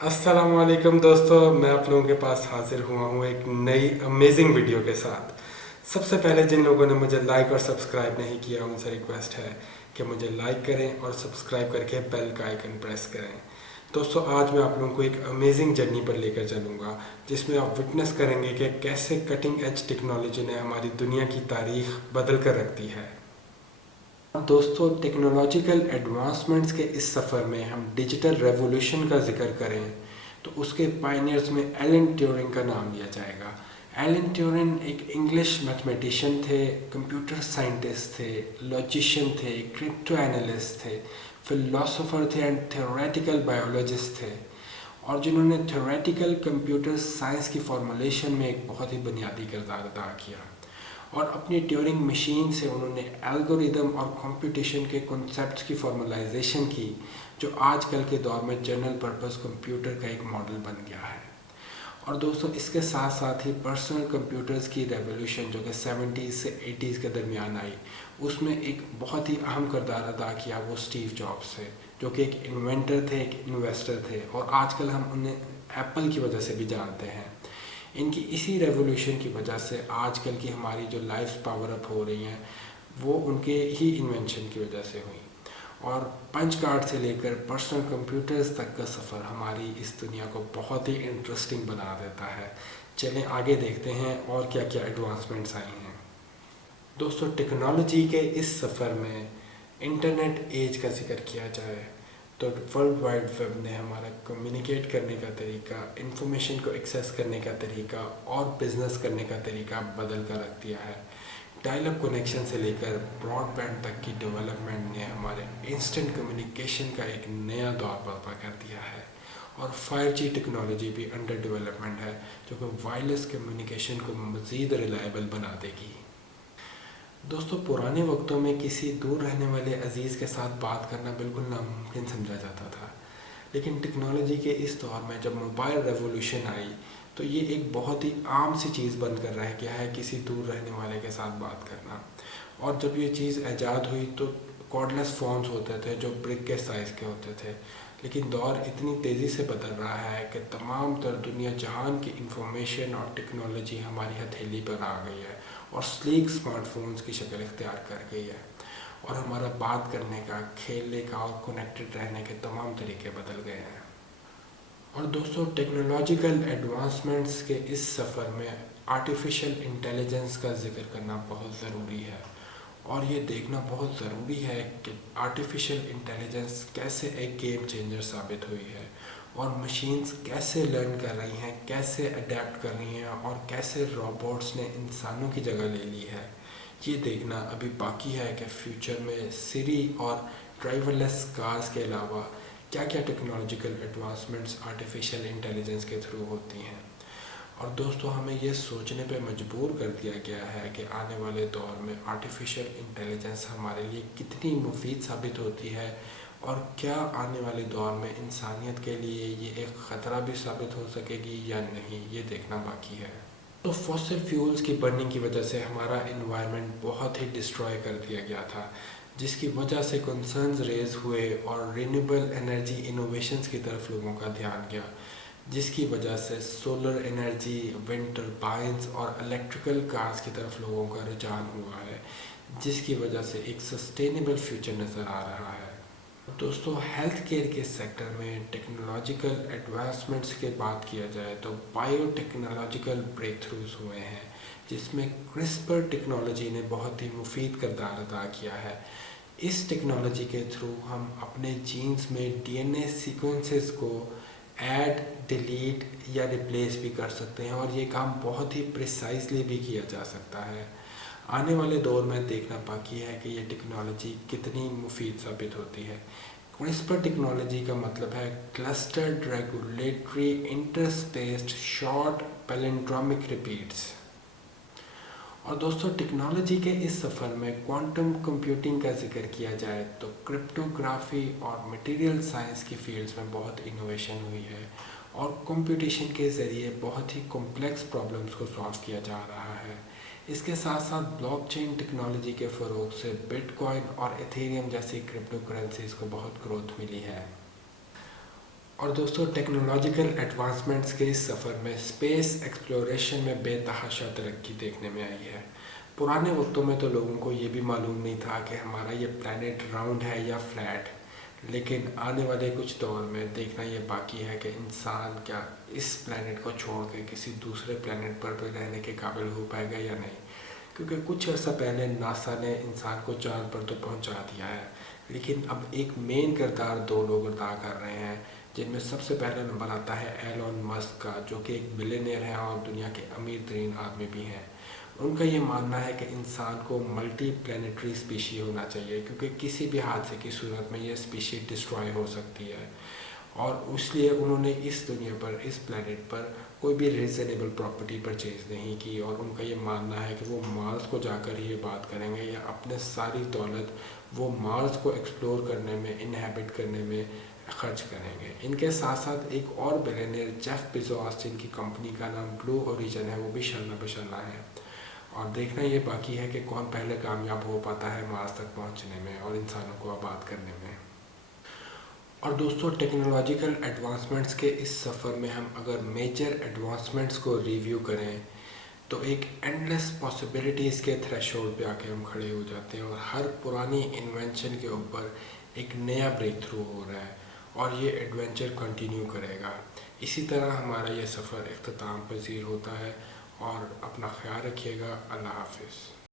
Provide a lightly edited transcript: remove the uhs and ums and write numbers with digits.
अस्सलामुअलैकुम दोस्तों, मैं आप लोगों के पास हाजिर हुआ हूँ एक नई अमेजिंग वीडियो के साथ। सबसे पहले जिन लोगों ने मुझे लाइक और सब्सक्राइब नहीं किया उनसे रिक्वेस्ट है कि मुझे लाइक करें और सब्सक्राइब करके बेल का आइकन प्रेस करें। दोस्तों, आज मैं आप लोगों को एक अमेजिंग जर्नी पर लेकर चलूँगा जिसमें आप विटनेस करेंगे कि कैसे कटिंग एज टेक्नोलॉजी ने हमारी दुनिया की तारीख बदल कर रख दी है। दोस्तों, टेक्नोलॉजिकल एडवांसमेंट्स के इस सफ़र में हम डिजिटल रेवोल्यूशन का जिक्र करें तो उसके पायनियर्स में एलन ट्यूरिंग का नाम लिया जाएगा। एलन ट्यूरिंग एक इंग्लिश मैथमेटिशियन थे, कंप्यूटर साइंटिस्ट थे, लॉजिशियन थे, क्रिप्टो एनालिस्ट थे, फिलोसोफर थे एंड थ्योरेटिकल बायोलॉजिस्ट थे, और जिन्होंने थ्योरेटिकल कंप्यूटर साइंस की फॉर्मुलेशन में एक बहुत ही बुनियादी किरदार अदा किया। और अपनी ट्यूरिंग मशीन से उन्होंने एल्गोरिदम और कंप्यूटेशन के कॉन्सेप्ट्स की फॉर्मलाइजेशन की, जो आजकल के दौर में जनरल पर्पस कंप्यूटर का एक मॉडल बन गया है। और दोस्तों, इसके साथ साथ ही पर्सनल कंप्यूटर्स की रेवोल्यूशन जो कि 70s से 80s के दरमियान आई, उसमें एक बहुत ही अहम किरदार अदा किया वो स्टीव जॉब्स थे, जो कि एक इन्वेंटर थे, एक इन्वेस्टर थे, और आजकल हम उन्हें एप्पल की वजह से भी जानते हैं। इनकी इसी रेवोल्यूशन की वजह से आजकल की हमारी जो लाइफ पावर अप हो रही हैं वो उनके ही इन्वेंशन की वजह से हुई। और पंच कार्ड से लेकर पर्सनल कंप्यूटर्स तक का सफ़र हमारी इस दुनिया को बहुत ही इंटरेस्टिंग बना देता है। चलें आगे देखते हैं और क्या क्या एडवांसमेंट्स आई हैं। दोस्तों, टेक्नोलॉजी के इस सफ़र में इंटरनेट एज का जिक्र किया जाए तो वर्ल्ड वाइड वेब ने हमारा कम्युनिकेट करने का तरीका, इंफॉर्मेशन को एक्सेस करने का तरीका और बिजनेस करने का तरीका बदल कर रख दिया है। डायल अप कनेक्शन से लेकर ब्रॉडबैंड तक की डेवलपमेंट ने हमारे इंस्टेंट कम्युनिकेशन का एक नया दौर बर्पा कर दिया है। और 5G टेक्नोलॉजी भी अंडर डेवलपमेंट है, जो कि वायरलेस कम्युनिकेशन को मज़ीद रिलायबल बना देगी। दोस्तों, पुराने वक्तों में किसी दूर रहने वाले अजीज़ के साथ बात करना बिल्कुल नामुमकिन समझा जाता था, लेकिन टेक्नोलॉजी के इस दौर में जब मोबाइल रेवोल्यूशन आई तो ये एक बहुत ही आम सी चीज़ बनकर रह गया है किसी दूर रहने वाले के साथ बात करना। और जब ये चीज़ ईजाद हुई तो कॉर्डलेस फ़ोन्स होते थे जो ब्रिक के साइज़ के होते थे, लेकिन दौर इतनी तेज़ी से बदल रहा है कि तमाम तर दुनिया जहान की इंफॉर्मेशन और टेक्नोलॉजी हमारी हथेली पर आ गई है और स्लीक स्मार्टफोन्स की शक्ल इख्तियार कर गई है, और हमारा बात करने का, खेलने का और कनेक्टेड रहने के तमाम तरीके बदल गए हैं। और दोस्तों, टेक्नोलॉजिकल एडवांसमेंट्स के इस सफ़र में आर्टिफिशियल इंटेलिजेंस का जिक्र करना बहुत ज़रूरी है, और ये देखना बहुत ज़रूरी है कि आर्टिफिशियल इंटेलिजेंस कैसे एक गेम चेंजर साबित हुई है, और मशीन्स कैसे लर्न कर रही हैं, कैसे अडेप्ट कर रही हैं, और कैसे रोबोट्स ने इंसानों की जगह ले ली है। ये देखना अभी बाकी है कि फ्यूचर में सिरी और ड्राइवरलेस कार्स के अलावा क्या क्या टेक्नोलॉजिकल एडवांसमेंट्स आर्टिफिशियल इंटेलिजेंस के थ्रू होती हैं। और दोस्तों, हमें ये सोचने पे मजबूर कर दिया गया है कि आने वाले दौर में आर्टिफिशियल इंटेलिजेंस हमारे लिए कितनी मुफीद साबित होती है, और क्या आने वाले दौर में इंसानियत के लिए ये एक ख़तरा भी साबित हो सकेगी या नहीं, ये देखना बाकी है। तो फॉसिल फ्यूल्स की बर्निंग की वजह से हमारा इन्वायरमेंट बहुत ही डिस्ट्रॉय कर दिया गया था, जिसकी वजह से कंसर्न्स रेज हुए और रिन्यूएबल एनर्जी इनोवेशंस की तरफ लोगों का ध्यान गया, जिसकी वजह से सोलर एनर्जी, विंड टर्बाइंस और इलेक्ट्रिकल कार्स की तरफ लोगों का रुझान हुआ है, जिसकी वजह से एक सस्टेनेबल फ्यूचर नज़र आ रहा है। दोस्तों, हेल्थ केयर के सेक्टर में टेक्नोलॉजिकल एडवांसमेंट्स की बात किया जाए तो बायोटेक्नोलॉजिकल ब्रेक थ्रूज हुए हैं, जिसमें क्रिस्पर टेक्नोलॉजी ने बहुत ही मुफीद किरदार अदा किया है। इस टेक्नोलॉजी के थ्रू हम अपने जीन्स में डीएनए सीक्वेंसेस को ऐड, डिलीट या रिप्लेस भी कर सकते हैं, और ये काम बहुत ही प्रिसाइजली भी किया जा सकता है। आने वाले दौर में देखना बाकी है कि ये टेक्नोलॉजी कितनी मुफीद साबित होती है। क्रिस्पर टेक्नोलॉजी का मतलब है clustered regulatory interspaced short palindromic repeats. और दोस्तों, टेक्नोलॉजी के इस सफ़र में क्वांटम कंप्यूटिंग का जिक्र किया जाए तो क्रिप्टोग्राफी और मटेरियल साइंस की फील्ड्स में बहुत इनोवेशन हुई है, और कंप्यूटेशन के ज़रिए बहुत ही कॉम्प्लेक्स प्रॉब्लम्स को सॉल्व किया जा रहा है। इसके साथ साथ ब्लॉकचेन टेक्नोलॉजी के फ़रोग से बिटकॉइन और एथेरियम जैसी क्रिप्टो करेंसीज को बहुत ग्रोथ मिली है। اور دوستوں ٹیکنالوجیکل ایڈوانسمنٹس کے اس سفر میں اسپیس ایکسپلوریشن میں بے تحاشا ترقی دیکھنے میں آئی ہے۔ پرانے وقتوں میں تو لوگوں کو یہ بھی معلوم نہیں تھا کہ ہمارا یہ پلانٹ راؤنڈ ہے یا فلیٹ، لیکن آنے والے کچھ دور میں دیکھنا یہ باقی ہے کہ انسان کیا اس پلانٹ کو چھوڑ کے کسی دوسرے پلانٹ پر بھی رہنے کے قابل ہو پائے گا یا نہیں، کیونکہ کچھ عرصہ پہلے ناسا نے انسان کو چاند پر تو پہنچا دیا ہے، لیکن اب ایک مین کردار دو لوگ ادا کر رہے ہیں، جن میں سب سے پہلا نمبر آتا ہے ایلون مسک کا، جو کہ ایک بلینئر ہیں اور دنیا کے امیر ترین آدمی بھی ہیں۔ ان کا یہ ماننا ہے کہ انسان کو ملٹی پلانیٹری اسپیشی ہونا چاہیے، کیونکہ کسی بھی حادثے کی صورت میں یہ اسپیشی ڈسٹرائے ہو سکتی ہے، اور اس لیے انہوں نے اس دنیا پر، اس پلانٹ پر کوئی بھی ریزنیبل پراپرٹی پرچیز نہیں کی، اور ان کا یہ ماننا ہے کہ وہ مارس کو جا کر یہ بات کریں گے یا اپنے ساری دولت وہ مارس کو ایکسپلور کرنے میں، انہیبٹ کرنے میں خرچ کریں گے۔ ان کے ساتھ ساتھ ایک اور بلینئر جیف بیزوس، جن کی کمپنی کا نام بلو اوریجن ہے، وہ بھی شانہ بشانہ ہے، اور دیکھنا یہ باقی ہے کہ کون پہلے کامیاب ہو پاتا ہے مارس تک پہنچنے میں اور انسانوں کو آباد کرنے میں۔ اور دوستوں ٹیکنالوجیکل ایڈوانسمنٹس کے اس سفر میں ہم اگر میجر ایڈوانسمنٹس کو ریویو کریں تو ایک اینڈلیس پاسبلٹیز کے تھریش ہولڈ پہ آ کے ہم کھڑے ہو جاتے ہیں، اور ہر پرانی انوینشن کے اوپر ایک نیا بریک تھرو ہو رہا ہے، اور یہ ایڈونچر کنٹینیو کرے گا۔ اسی طرح ہمارا یہ سفر اختتام پذیر ہوتا ہے، اور اپنا خیال رکھیے گا۔ اللہ حافظ۔